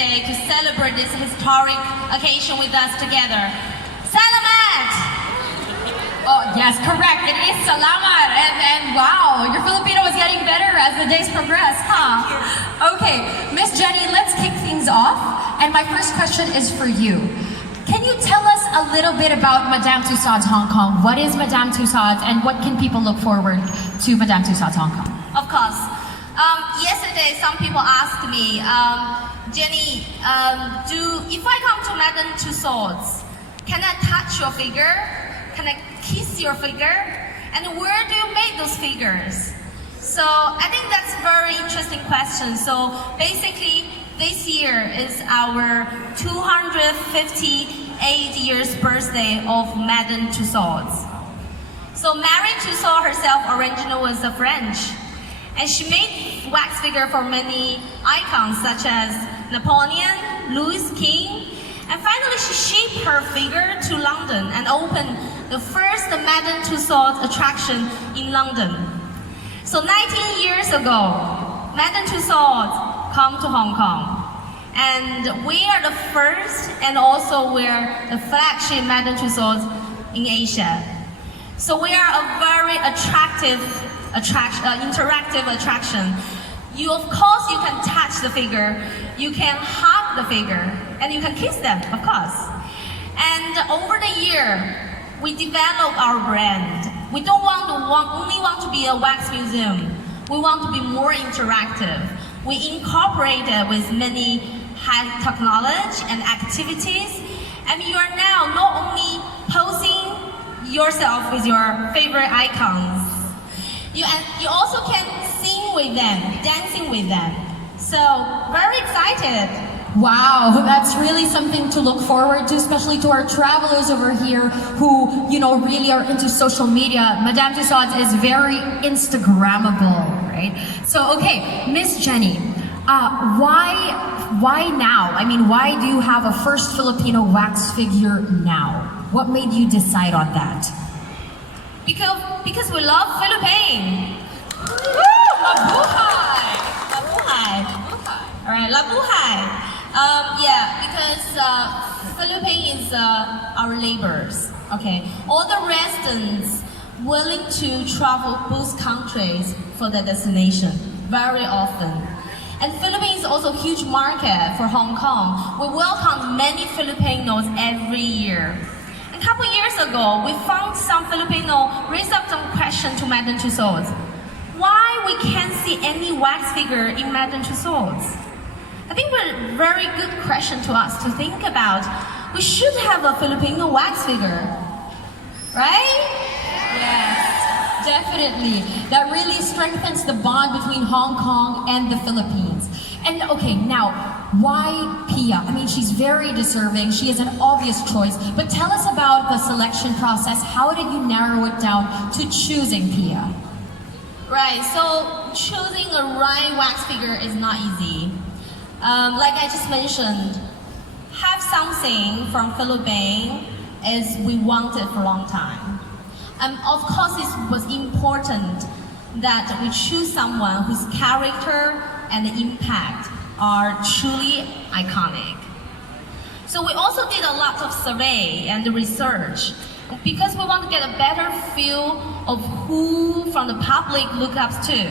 today to celebrate this historic occasion with us together. Salamat! Oh, yes, correct. It is salamat. And wow, your Filipino is getting better as the days progress, huh? Okay, Miss Jenny, let's kick things off. And my first question is for you. Can you tell us a little bit about Madame Tussauds Hong Kong? What is Madame Tussauds and what can people look forward to Madame Tussauds Hong Kong? Of course. Yesterday, some people asked me, Jenny, if I come to Madame Tussauds, can I touch your figure? Can I kiss your figure? And where do you make those figures? So I think that's a very interesting question. So basically, this year is our 258 years birthday of Madame Tussauds. So Marie Tussauds herself originally was a French, and she made wax figure for many icons such as Napoleon, Louis King, and finally she shipped her figure to London and opened the first Madame Tussauds attraction in London. So 19 years ago, Madame Tussauds come to Hong Kong. And we are the first and also we're the flagship Madame Tussauds in Asia. So we are a very interactive attraction. Of course, you can touch the figure, you can hug the figure, and you can kiss them, of course. And over the year, we develop our brand. We don't only want to be a wax museum. We want to be more interactive. We incorporate it with many high technology and activities. And you are now not only posing yourself with your favorite icons, you also can sing with them, dancing with them. So, very excited. Wow, that's really something to look forward to, especially to our travelers over here who, really are into social media. Madame Tussauds is very Instagrammable, right? So, okay, Miss Jenny, why now? I mean, why do you have a first Filipino wax figure now? What made you decide on that? Because we love Philippines. Mabuhay! Mabuhay! Alright, Labuhay! Because Philippines is our neighbors. Okay, all the residents willing to travel both countries for their destination very often. And Philippines is also a huge market for Hong Kong. We welcome many Filipinos every year. A couple years ago, we found some Filipino raised up some question to Madame Tussauds. Why we can't see any wax figure in Madame Tussauds? I think it's a very good question to us to think about. We should have a Filipino wax figure, right? Yes, definitely. That really strengthens the bond between Hong Kong and the Philippines. And okay, now, why Pia? I mean, she's very deserving. She is an obvious choice. But tell us about the selection process. How did you narrow it down to choosing Pia? Right, so choosing the right wax figure is not easy. Like I just mentioned, have something from Philippines as we wanted for a long time. Of course, it was important that we choose someone whose character and impact are truly iconic. So we also did a lot of survey and research because we want to get a better feel of who from the public look up to.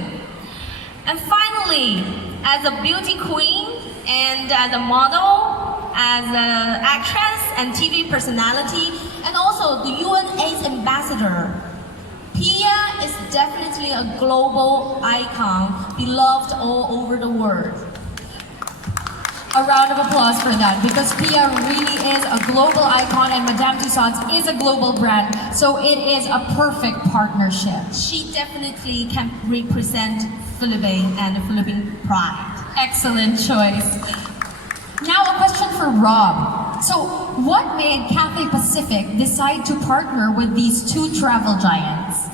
And finally, as a beauty queen and as a model, as an actress and TV personality, and also the UNA's ambassador, Pia is definitely a global icon, beloved all over the world. A round of applause for that, because Pia really is a global icon and Madame Tussauds is a global brand, so it is a perfect partnership. She definitely can represent Philippines and the Philippine pride. Excellent choice. Now a question for Rob. So what made Cathay Pacific decide to partner with these two travel giants?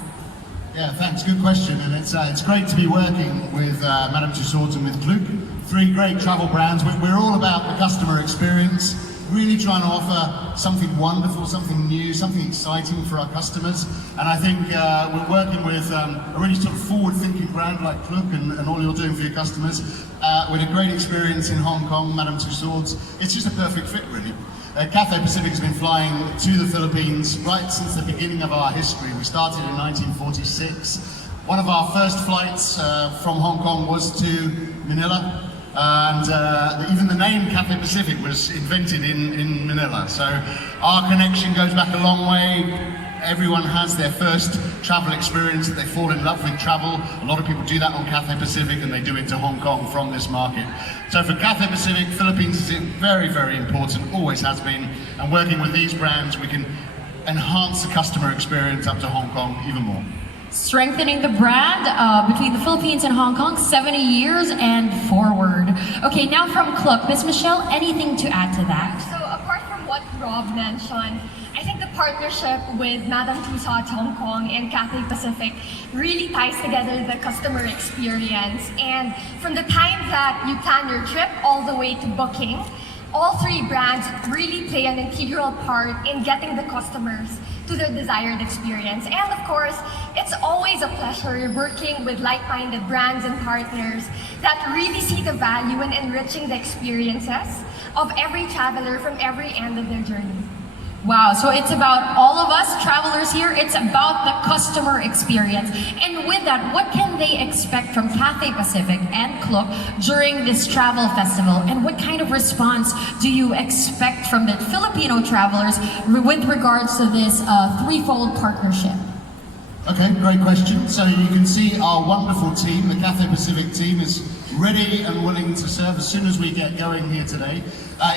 Yeah, thanks. Good question. And it's great to be working with Madame Tussauds and with Klook. Three great travel brands. We're all about the customer experience. really trying to offer something wonderful, something new, something exciting for our customers. And I think we're working with a really sort of forward-thinking brand like Klook and all you're doing for your customers. With a great experience in Hong Kong, Madame Tussauds, it's just a perfect fit, really. Cathay Pacific has been flying to the Philippines right since the beginning of our history. We started in 1946. One of our first flights from Hong Kong was to Manila, and even the name Cathay Pacific was invented in Manila. So our connection goes back a long way. Everyone has their first travel experience, that they fall in love with travel. A lot of people do that on Cathay Pacific, and they do it to Hong Kong from this market. So for Cathay Pacific, Philippines is very, very important, always has been. And working with these brands, we can enhance the customer experience up to Hong Kong even more. Strengthening the brand between the Philippines and Hong Kong, 70 years and forward. Okay, now from Klook, Miss Michelle, anything to add to that? So apart from what Rob mentioned, I think the partnership with Madame Tussauds Hong Kong and Cathay Pacific really ties together the customer experience. And from the time that you plan your trip all the way to booking, all three brands really play an integral part in getting the customers to their desired experience. And of course, it's always a pleasure working with like-minded brands and partners that really see the value in enriching the experiences of every traveler from every end of their journey. Wow, so it's about all of us travelers here, it's about the customer experience. And with that, what can they expect from Cathay Pacific and Klook during this travel festival? And what kind of response do you expect from the Filipino travelers with regards to this threefold partnership? Okay, great question. So you can see our wonderful team, the Cathay Pacific team, is ready and willing to serve as soon as we get going here today.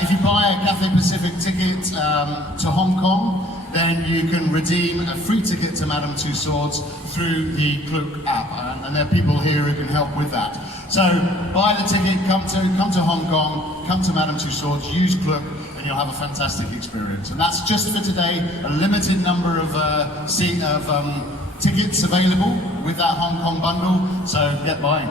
If you buy a Cathay Pacific ticket to Hong Kong, then you can redeem a free ticket to Madame Tussauds through the Klook app, and there are people here who can help with that. So buy the ticket, come to Hong Kong, come to Madame Tussauds, use Klook, and you'll have a fantastic experience. And that's just for today, a limited number of tickets available with that Hong Kong bundle, so get buying.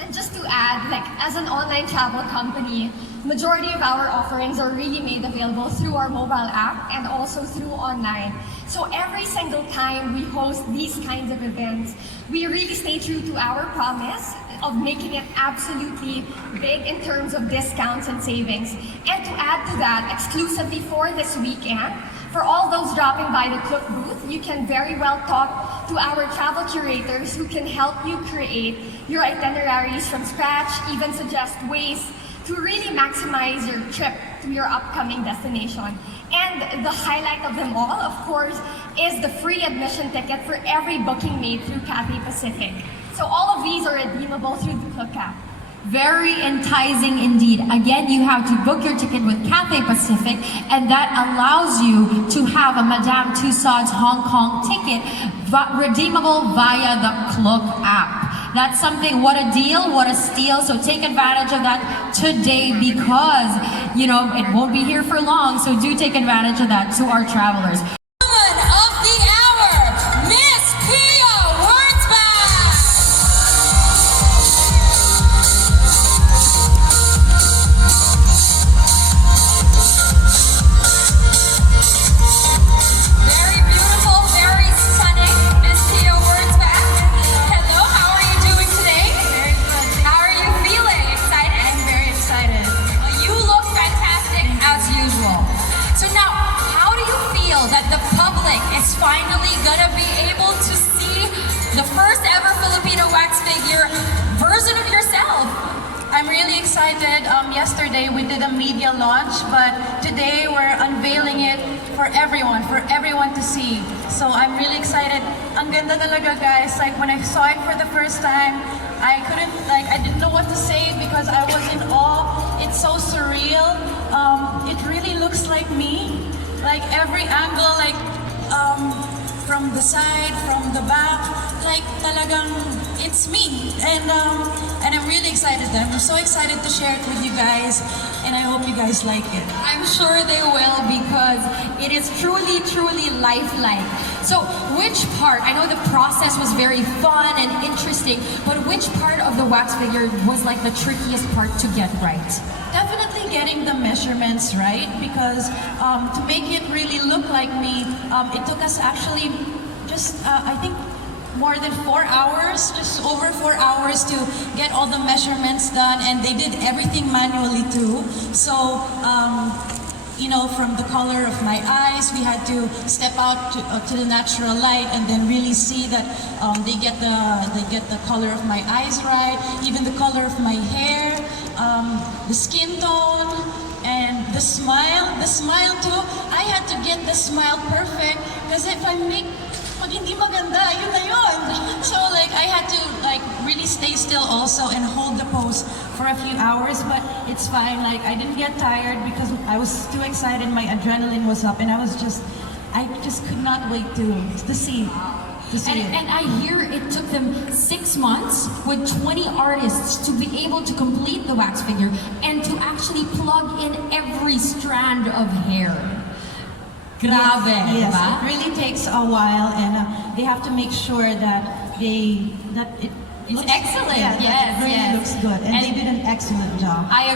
And just to add, like as an online travel company, majority of our offerings are really made available through our mobile app and also through online. So every single time we host these kinds of events, we really stay true to our promise of making it absolutely big in terms of discounts and savings. And to add to that, exclusively for this weekend, for all those dropping by the Klook booth, you can very well talk to our travel curators who can help you create your itineraries from scratch, even suggest ways to really maximize your trip to your upcoming destination. And the highlight of them all, of course, is the free admission ticket for every booking made through Cathay Pacific. So all of these are redeemable through the Klook app. Very enticing indeed. Again, you have to book your ticket with Cathay Pacific, and that allows you to have a Madame Tussauds Hong Kong ticket redeemable via the Klook app. That's something, what a deal, what a steal. So take advantage of that today because, you know, it won't be here for long. So do take advantage of that to our travelers. Woman of the hour, Miss Pia Wurtzbach. Very beautiful, very stunning, Miss Pia Wurtzbach. Hello, how are you doing today? Very good. How are you feeling? Excited? I'm very excited. You look fantastic as usual. So now, how do you feel that the public is finally gonna be able to see the first ever Filipino wax figure version of yourself? I'm really excited. Yesterday we did a media launch, but today we're unveiling it for everyone to see. So I'm really excited. Ang ganda talaga, guys. Like when I saw it for the first time, I didn't know what to say because I was in awe. It's so surreal. It really looks like me. Like every angle, like from the side, from the back, like talagang it's me. And I'm really excited. I'm so excited to share it with you guys, and I hope you guys like it. I'm sure they will because it is truly, truly lifelike. So which part, I know the process was very fun and interesting, but which part of the wax figure was like the trickiest part to get right? Definitely getting the measurements right, because to make it really look like me, it took us actually just, I think, more than 4 hours, just over 4 hours to get all the measurements done, and they did everything manually too. So, you know, from the color of my eyes, we had to step out to the natural light and then really see that they get the color of my eyes right, even the color of my hair, the skin tone, and the smile too. I had to get the smile perfect, because if I make pag hindi maganda, yun na yun. So like I had to like really stay still also and hold the pose for a few hours, but it's fine. Like I didn't get tired because I was too excited. My adrenaline was up, and I just could not wait to see it. And I hear it took them 6 months with 20 artists to be able to complete the wax figure and to actually plug in every strand of hair. Grabe, Yes, diba? it really takes a while, and they have to make sure that it It's looks excellent. Yeah, Yes, it really yes. looks good, and they did an excellent job. I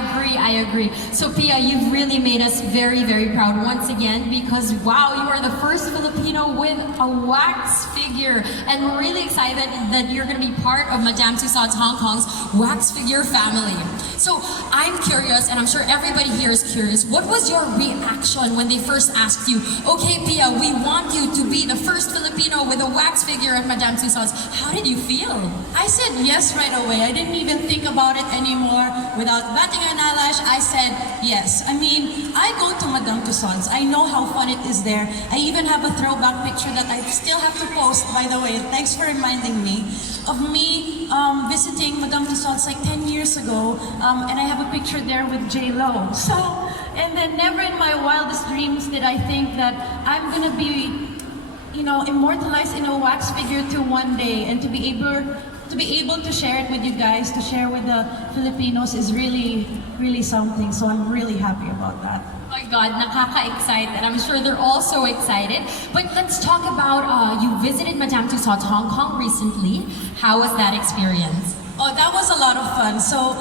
agree. So Pia, you've really made us very, very proud once again, because wow, you are the first Filipino with a wax figure. And we're really excited that you're going to be part of Madame Tussauds Hong Kong's wax figure family. So I'm curious, and I'm sure everybody here is curious, what was your reaction when they first asked you, okay Pia, we want you to be the first Filipino with a wax figure at Madame Tussauds. How did you feel? I said yes right away. I didn't even think about it anymore. Without batting an eyelash, I said yes. I mean, I go to Madame Tussauds. I know how fun it is there. I even have a throwback picture that I still have to post, by the way. Thanks for reminding me of me visiting Madame Tussauds like 10 years ago. And I have a picture there with J-Lo. So, and then never in my wildest dreams did I think that I'm gonna be, you know, immortalized in a wax figure to one day, and to be able to share it with you guys, to share with the Filipinos is really, really something. So I'm really happy about that. Oh my God, nakaka-excited. I'm sure they're all so excited. But let's talk about, you visited Madame Tussauds Hong Kong recently. How was that experience? Oh, that was a lot of fun. So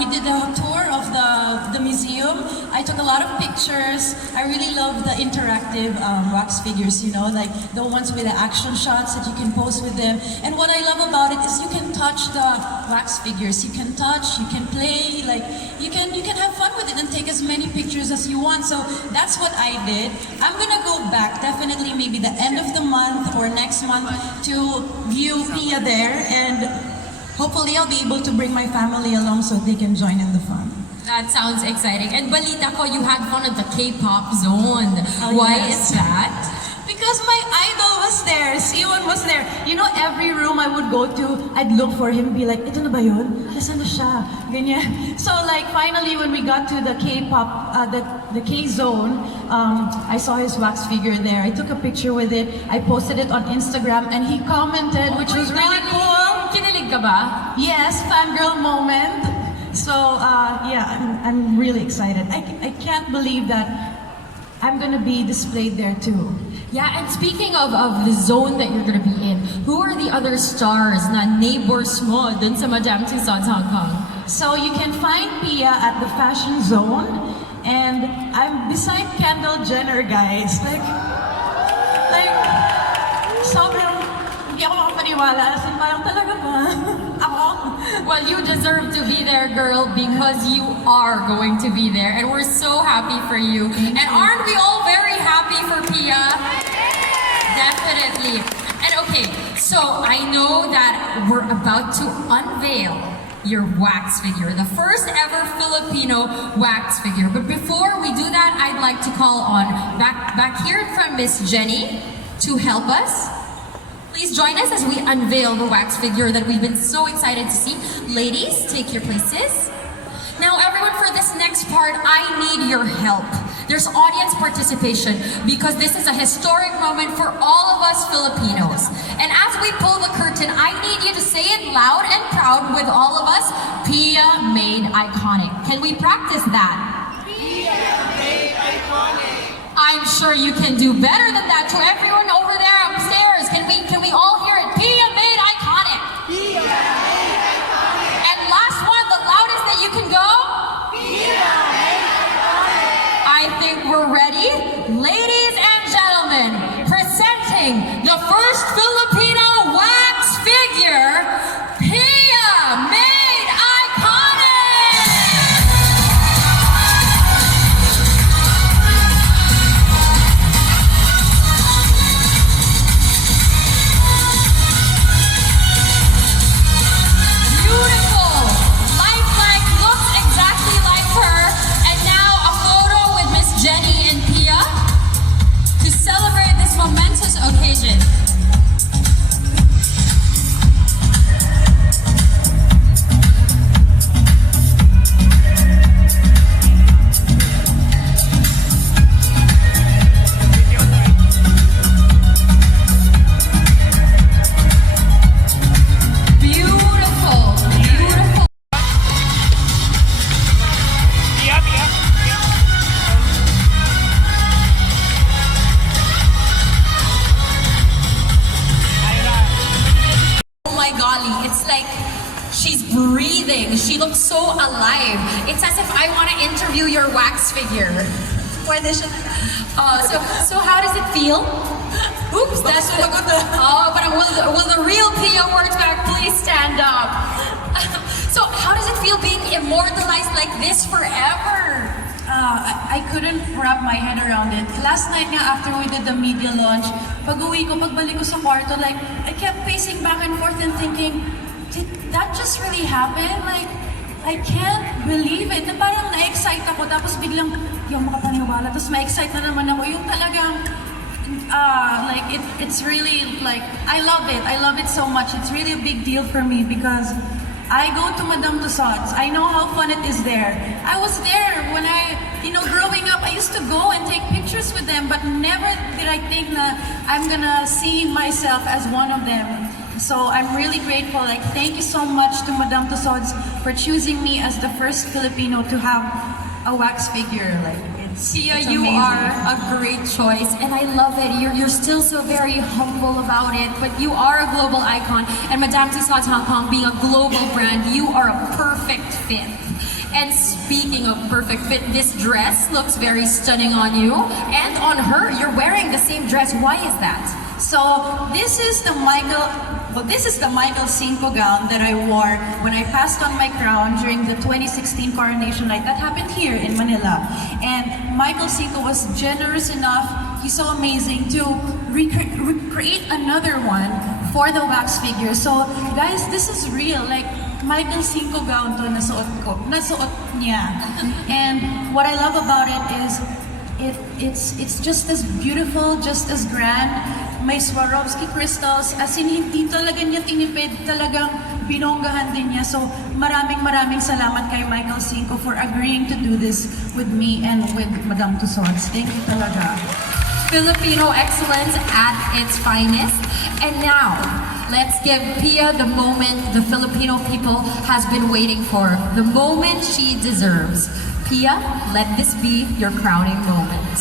we did a tour of the museum. I took a lot of pictures. I really love the interactive wax figures, you know, like the ones with the action shots that you can pose with them. And what I love about it is you can touch the wax figures. You can touch, you can play, like you can have fun with it and take as many pictures as you want. So that's what I did. I'm gonna go back definitely maybe the end of the month or next month to view Pia there, and hopefully I'll be able to bring my family along so they can join in the fun. That sounds exciting. And balita ko, you had fun at the K-pop zone. Oh, Why yes. is that? Because my idol was there, Siwon was there. You know, every room I would go to, I'd look for him, be like, ito na ba yun? Nasaan na siya? Ganyan. So like finally when we got to the K-pop, the K-zone, I saw his wax figure there. I took a picture with it. I posted it on Instagram, and he commented, which was really cool. Kinilig ka ba? Yes, fangirl moment. So yeah, I'm really excited. I can't believe that I'm gonna be displayed there too. Yeah, and speaking of the zone that you're gonna be in, who are the other stars na neighbors mo dun sa Madame Tussauds Hong Kong? So you can find Pia at the fashion zone, and I'm beside Kendall Jenner, guys. Like sobrang hindi ako makapaniwala. As in, parang talaga ba? Ako? Well, you deserve to be there, girl, because you are going to be there, and we're so happy for you. And aren't we all very happy for Pia? Definitely. And okay, so I know that we're about to unveil your wax figure, the first ever Filipino wax figure. But before we do that, I'd like to call on back here from Miss Jenny to help us. Please join us as we unveil the wax figure that we've been so excited to see. Ladies, take your places. Now everyone, for this next part, I need your help. There's audience participation because this is a historic moment for all of us Filipinos. And as we pull the curtain, I need you to say it loud and proud with all of us. Pia made iconic. Can we practice that? Pia made iconic. I'm sure you can do better than that. To everyone over there, presenting the first Filipino wax figure, Pia, made iconic! Beautiful, lifelike, looks exactly like her. And now a photo with Miss Jenny and Pia to celebrate this momentous occasion. Beautiful, beautiful. Oh my golly, it's like she's breathing. She looks so alive. It's as if I want to interview your wax figure. So how does it feel? Oops, that's what. Oh, but will the real Pia Wurtzbach please stand up? So how does it feel being immortalized like this forever? I couldn't wrap my head around it. Last night nga after we did the media launch, pagbalik ko sa kwarto, like, I kept pacing back and forth and thinking, did that just really happen? Like, I can't believe it. Na parang na-excite ako, tapos biglang, yung makapaniwala, tapos ma-excite na naman ako. Yung talagang, it's really, like, I love it. I love it so much. It's really a big deal for me because I go to Madame Tussauds. I know how fun it is there. I was there when growing up, I used to go and take pictures with them, but never did I think that I'm gonna see myself as one of them. So I'm really grateful. Like, thank you so much to Madame Tussauds for choosing me as the first Filipino to have a wax figure. Like, Pia, it's you amazing. are a great choice, and I love it. You're still so very humble about it, but you are a global icon. And Madame Tussauds Hong Kong being a global brand, you are a perfect fit. And speaking of perfect fit, this dress looks very stunning on you and on her. You're wearing the same dress. Why is that? So this is the Michael Cinco gown that I wore when I passed on my crown during the 2016 coronation night that happened here in Manila. And Michael Cinco was generous enough, he's so amazing, to recreate another one for the wax figure. So guys, this is real. Like, Michael Cinco gown to nasuot niya. And what I love about it is it's just as beautiful, just as grand. May Swarovski crystals, as in hindi talaga niya tinipid, talagang binonggahan din niya. So maraming salamat kay Michael Cinco for agreeing to do this with me and with Madame Tussauds. Thank you talaga. Filipino excellence at its finest. And now, let's give Pia the moment the Filipino people has been waiting for. The moment she deserves. Pia, let this be your crowning moment.